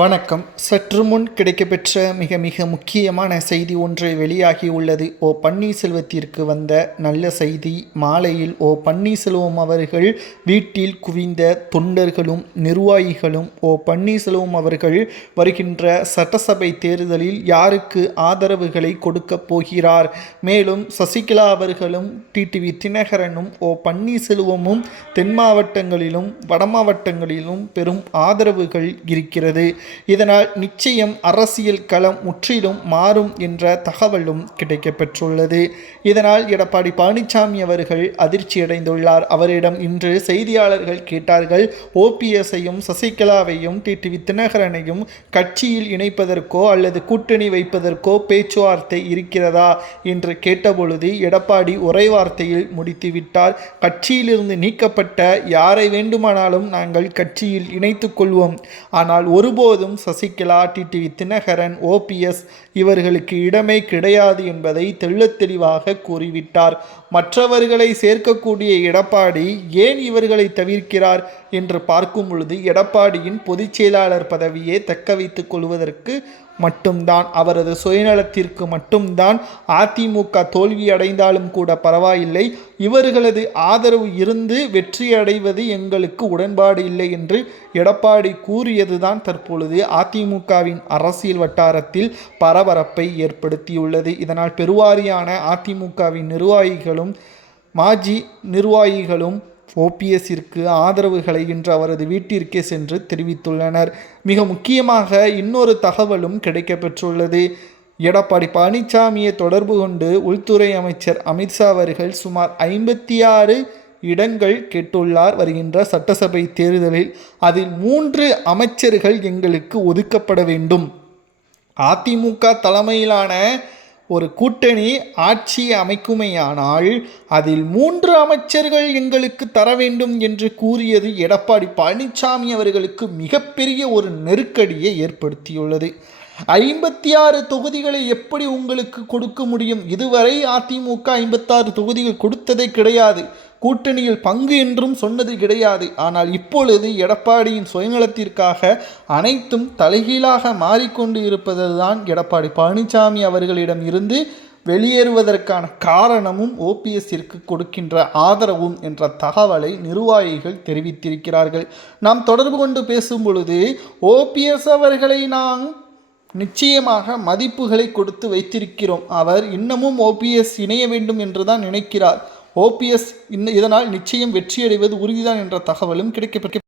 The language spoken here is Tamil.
வணக்கம். சற்று முன் கிடைக்கப்பெற்ற மிக மிக முக்கியமான செய்தி ஒன்று வெளியாகி உள்ளது. ஓ பன்னீர்செல்வத்திற்கு வந்த நல்ல செய்தி மாலையில் ஓ பன்னீர்செல்வம் அவர்கள் வீட்டில் குவிந்த தொண்டர்களும் நிர்வாகிகளும் ஓ பன்னீர்செல்வம் அவர்கள் வருகின்ற சட்டசபை தேர்தலில் யாருக்கு ஆதரவுகளை கொடுக்கப் போகிறார்? மேலும் சசிகலா அவர்களும் டிடிவி தினகரனும் ஓ பன்னீர்செல்வமும் தென் மாவட்டங்களிலும் வட மாவட்டங்களிலும் பெரும் ஆதரவுகள் இருக்கிறது. இதனால் நிச்சயம் அரசியல் களம் முற்றிலும் மாறும் என்ற தகவலும் கிடைக்கப்பெற்றுள்ளது. இதனால் எடப்பாடி பழனிசாமி அவர்கள் அதிர்ச்சியடைந்துள்ளார். அவரிடம் இன்று செய்தியாளர்கள் கேட்டார்கள் ஓபிஎஸ்ஐயும் சசிகலாவையும் டிடிவி தினகரனையும் கட்சியில் இணைப்பதற்கோ அல்லது கூட்டணி வைப்பதற்கோ பேச்சுவார்த்தை இருக்கிறதா என்று கேட்டபொழுது எடப்பாடி ஒரே வார்த்தையில் முடித்துவிட்டார். கட்சியிலிருந்து நீக்கப்பட்ட யாரை வேண்டுமானாலும் நாங்கள் கட்சியில் இணைத்துக் கொள்வோம். ஆனால் எப்போதும் சசிகலா டிடிவி தினகரன் ஓபிஎஸ் இவர்களுக்கு இடமே கிடையாது என்பதை தெள்ளத் தெளிவாக கூறிவிட்டார். மற்றவர்களை சேர்க்கக்கூடிய எடப்பாடி ஏன் இவர்களை தவிர்க்கிறார் என்று பார்க்கும் பொழுது எடப்பாடியின் பொதுச் செயலாளர் பதவியை தக்க வைத்துக் கொள்வதற்கு மட்டும்தான் அவரது சுயநலத்திற்கு மட்டும்தான் அதிமுக தோல்வி அடைந்தாலும் கூட பரவாயில்லை. இவர்களது ஆதரவு இருந்து வெற்றி அடைவது எங்களுக்கு உடன்பாடு இல்லை என்று எடப்பாடி கூறியதுதான் தற்பொழுது அதிமுகவின் அரசியல் வட்டாரத்தில் பரபரப்பை ஏற்படுத்தியுள்ளது. இதனால் பெருவாரியான அதிமுகவின் நிர்வாகிகளும் மாஜி நிர்வாகிகளும் ஓபிஎஸ்ஸிற்கு ஆதரவுகளை இன்று அவரது வீட்டிற்கே சென்று தெரிவித்துள்ளனர். மிக முக்கியமாக இன்னொரு தகவலும் கிடைக்கப்பெற்றுள்ளது. எடப்பாடி பழனிசாமியை தொடர்பு கொண்டு உள்துறை அமைச்சர் அமித்ஷா அவர்கள் சுமார் ஐம்பத்தி ஆறு இடங்கள் கேட்டுள்ளார் வருகின்ற சட்டசபை தேர்தலில். அதில் மூன்று அமைச்சர்கள் எங்களுக்கு ஒதுக்கப்பட வேண்டும். அதிமுக தலைமையிலான ஒரு கூட்டணி ஆட்சி அமைக்குமையானால் அதில் மூன்று அமைச்சர்கள் எங்களுக்கு தர வேண்டும் என்று கூறியது எடப்பாடி பழனிசாமி அவர்களுக்கு மிகப்பெரிய ஒரு நெருக்கடியை ஏற்படுத்தியுள்ளது. ஐம்பத்தி ஆறு தொகுதிகளை எப்படி உங்களுக்கு கொடுக்க முடியும்? இதுவரை அதிமுக ஐம்பத்தாறு தொகுதிகள் கொடுத்ததே கிடையாது. கூட்டணியில் பங்கு என்றும் சொன்னது கிடையாது. ஆனால் இப்பொழுது எடப்பாடியின் சுயநலத்திற்காக அனைத்தும் தலைகீழாக மாறிக்கொண்டு இருப்பதுதான் எடப்பாடி பழனிசாமி அவர்களிடம் இருந்து வெளியேறுவதற்கான காரணமும் ஓபிஎஸ்ஸிற்கு கொடுக்கின்ற ஆதரவும் என்ற தகவலை நிர்வாகிகள் தெரிவித்திருக்கிறார்கள். நாம் தொடர்பு கொண்டு பேசும் பொழுது ஓபிஎஸ் அவர்களை நாம் நிச்சயமாக மதிப்புகளை கொடுத்து வைத்திருக்கிறோம். அவர் இன்னமும் ஓபிஎஸ் இணைய வேண்டும் என்றுதான் நினைக்கிறார். ஓபிஎஸ் இன்ன இதனால் நிச்சயம் வெற்றியடைவது உறுதிதான் என்ற தகவலும் கிடைக்கப்பெற்ற